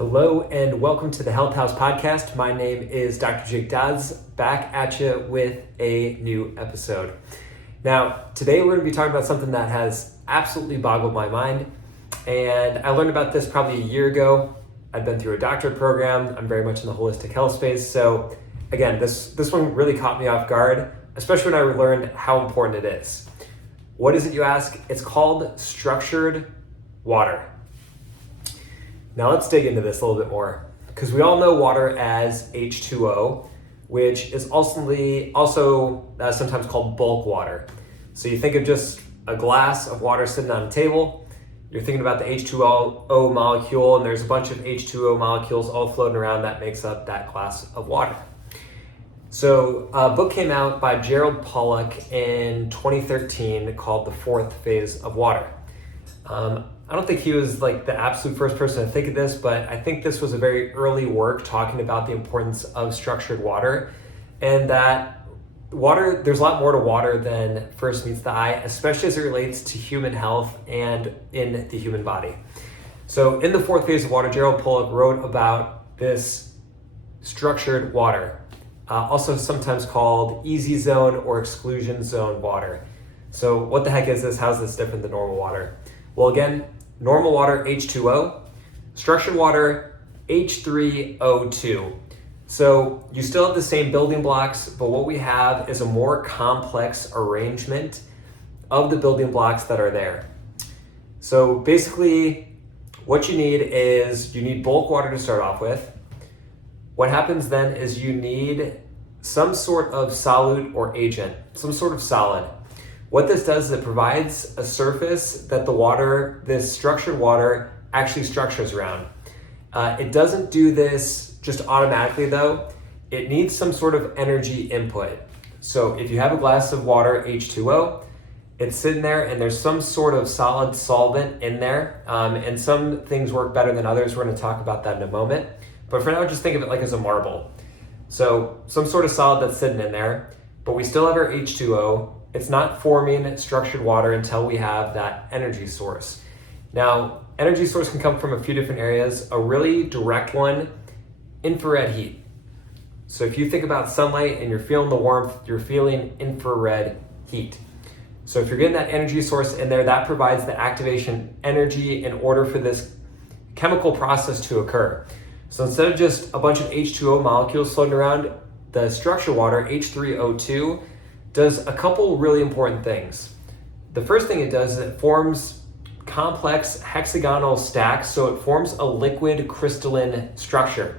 Hello and welcome to the Health House podcast. My name is Dr. Jake Dodds, back at you with a new episode. Now, today we're going to be talking about something that has absolutely boggled my mind, and I learned about this probably a year ago. I've been through a doctorate program. I'm very much in the holistic health space. So again, this one really caught me off guard, especially when I learned how important it is. What is it, you ask? It's called structured water. Now let's dig into this a little bit more, because we all know water as H2O, which is also sometimes called bulk water. So you think of just a glass of water sitting on a table, you're thinking about the H2O molecule, and there's a bunch of H2O molecules all floating around that makes up that glass of water. So a book came out by Gerald Pollack in 2013 called The Fourth Phase of Water. I don't think he was like the absolute first person to think of this, but I think this was a very early work talking about the importance of structured water, and that water, there's a lot more to water than first meets the eye, especially as it relates to human health and in the human body. So in The Fourth Phase of Water, Gerald Pollack wrote about this structured water, also sometimes called easy zone or exclusion zone water. So what the heck is this? How's this different than normal water? Well, again, normal water, H2O, structured water, H3O2. So you still have the same building blocks, but what we have is a more complex arrangement of the building blocks that are there. So basically, what you need bulk water to start off with. What happens then is you need some sort of solute or agent, some sort of solid. What this does is it provides a surface that this structured water actually structures around. It doesn't do this just automatically though. It needs some sort of energy input. So if you have a glass of water, H2O, it's sitting there and there's some sort of solid solvent in there. And some things work better than others. We're going to talk about that in a moment. But for now, just think of it like as a marble. So some sort of solid that's sitting in there, but we still have our H2O. It's not forming structured water until we have that energy source. Now, energy source can come from a few different areas. A really direct one, infrared heat. So if you think about sunlight and you're feeling the warmth, you're feeling infrared heat. So if you're getting that energy source in there, that provides the activation energy in order for this chemical process to occur. So instead of just a bunch of H2O molecules floating around, the structured water, H3O2, does a couple really important things. The first thing it does is it forms complex hexagonal stacks, so it forms a liquid crystalline structure,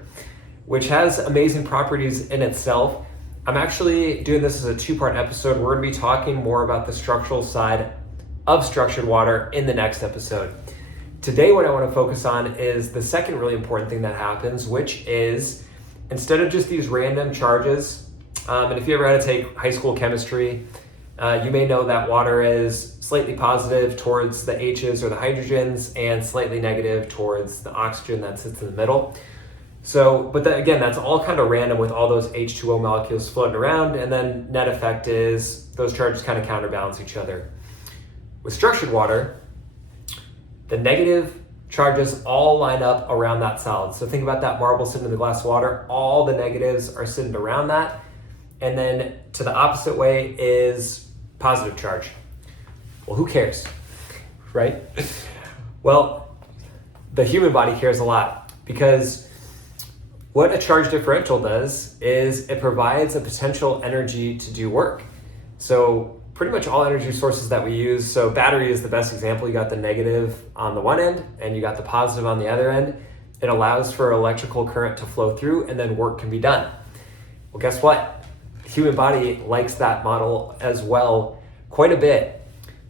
which has amazing properties in itself. I'm actually doing this as a two-part episode. We're going to be talking more about the structural side of structured water in the next episode. Today, what I want to focus on is the second really important thing that happens, which is instead of just these random charges, and if you ever had to take high school chemistry, you may know that water is slightly positive towards the H's or the hydrogens and slightly negative towards the oxygen that sits in the middle. So, but again, that's all kind of random with all those H2O molecules floating around, and then net effect is those charges kind of counterbalance each other. With structured water, the negative charges all line up around that solid. So think about that marble sitting in the glass of water, all the negatives are sitting around that. And then to the opposite way is positive charge. Well, who cares, right? Well, the human body cares a lot, because what a charge differential does is it provides a potential energy to do work. So pretty much all energy sources that we use, so battery is the best example. You got the negative on the one end and you got the positive on the other end. It allows for electrical current to flow through and then work can be done. Well, guess what? Human body likes that model as well quite a bit.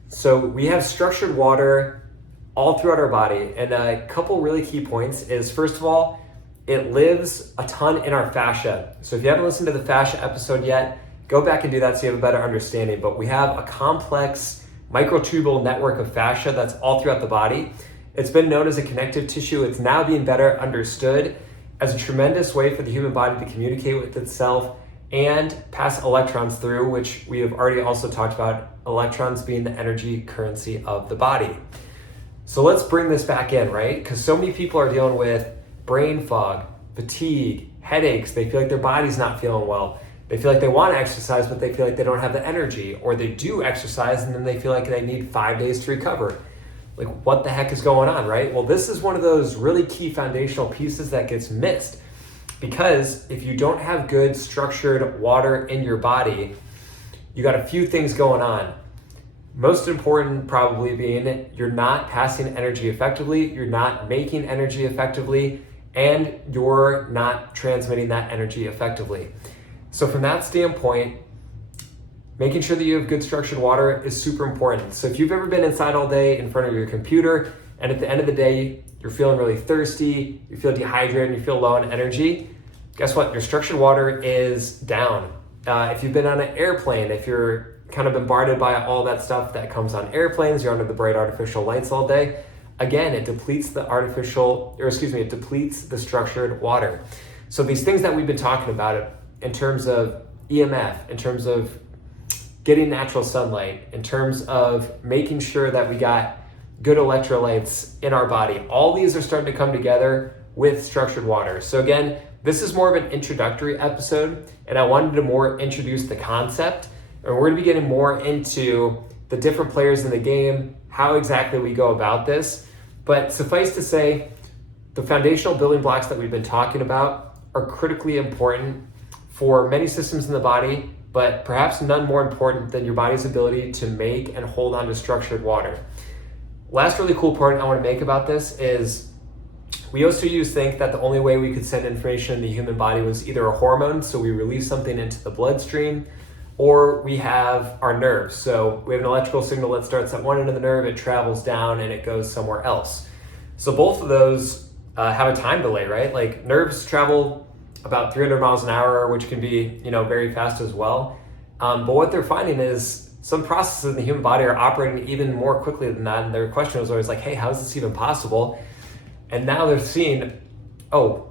So we have structured water all throughout our body, and a couple really key points is, first of all, it lives a ton in our fascia. So if you haven't listened to the fascia episode yet, go back and do that so you have a better understanding. But we have a complex microtubule network of fascia that's all throughout the body. It's been known as a connective tissue. It's now being better understood as a tremendous way for the human body to communicate with itself and pass electrons through, which we have already also talked about, electrons being the energy currency of the body. So let's bring this back in, right? Because so many people are dealing with brain fog, fatigue, headaches. They feel like their body's not feeling well. They feel like they want to exercise, but they feel like they don't have the energy, or they do exercise and then they feel like they need 5 days to recover. Like, what the heck is going on, right? Well, this is one of those really key foundational pieces that gets missed, because if you don't have good structured water in your body, you got a few things going on. Most important probably being you're not passing energy effectively, you're not making energy effectively, and you're not transmitting that energy effectively. So from that standpoint, making sure that you have good structured water is super important. So if you've ever been inside all day in front of your computer, and at the end of the day, you're feeling really thirsty, you feel dehydrated, you feel low on energy, guess what? Your structured water is down. If you've been on an airplane, if you're kind of bombarded by all that stuff that comes on airplanes, you're under the bright artificial lights all day, again, it depletes the structured water. So these things that we've been talking about in terms of EMF, in terms of getting natural sunlight, in terms of making sure that we got good electrolytes in our body, all these are starting to come together with structured water. So again, this is more of an introductory episode, and I wanted to more introduce the concept, and we're gonna be getting more into the different players in the game, how exactly we go about this. But suffice to say, the foundational building blocks that we've been talking about are critically important for many systems in the body, but perhaps none more important than your body's ability to make and hold on to structured water. Last really cool point I want to make about this is we also used to think that the only way we could send information in the human body was either a hormone, so we release something into the bloodstream, or we have our nerves. So we have an electrical signal that starts at one end of the nerve, it travels down and it goes somewhere else. So both of those have a time delay, right? Like nerves travel about 300 miles an hour, which can be, very fast as well. But what they're finding is some processes in the human body are operating even more quickly than that. And their question was always like, hey, how is this even possible? And now they're seeing,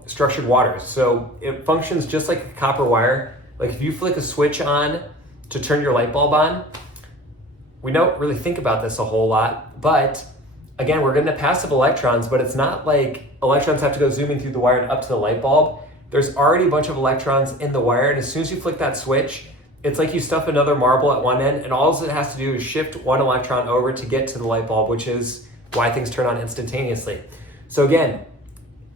structured water. So it functions just like a copper wire. Like if you flick a switch on to turn your light bulb on, we don't really think about this a whole lot, but again, we're getting passive electrons, but it's not like electrons have to go zooming through the wire and up to the light bulb. There's already a bunch of electrons in the wire, and as soon as you flick that switch, it's like you stuff another marble at one end, and all it has to do is shift one electron over to get to the light bulb, which is why things turn on instantaneously. So again,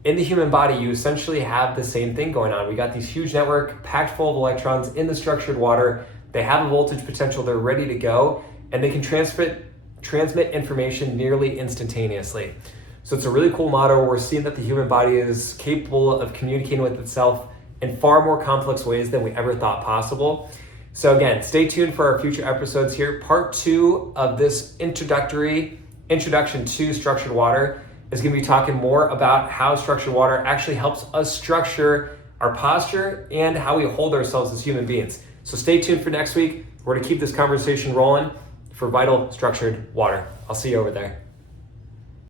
in the human body, you essentially have the same thing going on. We got these huge network packed full of electrons in the structured water. They have a voltage potential, they're ready to go, and they can transmit information nearly instantaneously. So it's a really cool model. We're seeing that the human body is capable of communicating with itself in far more complex ways than we ever thought possible. So again, stay tuned for our future episodes here. Part 2 of this introduction to structured water is going to be talking more about how structured water actually helps us structure our posture and how we hold ourselves as human beings. So stay tuned for next week. We're going to keep this conversation rolling for vital structured water. I'll see you over there.